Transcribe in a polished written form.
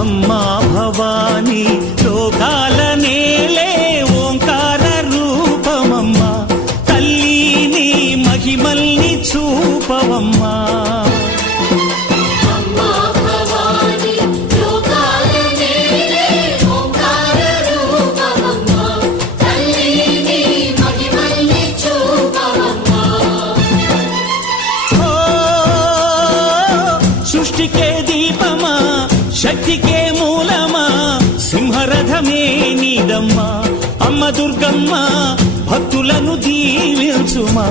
అమ్మా భవానీ లోకాల నేలే ఓంకార రూపమమ్మా, తల్లి నీ మహిమల్ని చూపవమ్మా. సృష్టికే దీపమా, శక్తికే మూలమా, సింహరథమే నీదమ్మా. అమ్మ దుర్గమ్మ భక్తులను దీవించుమా.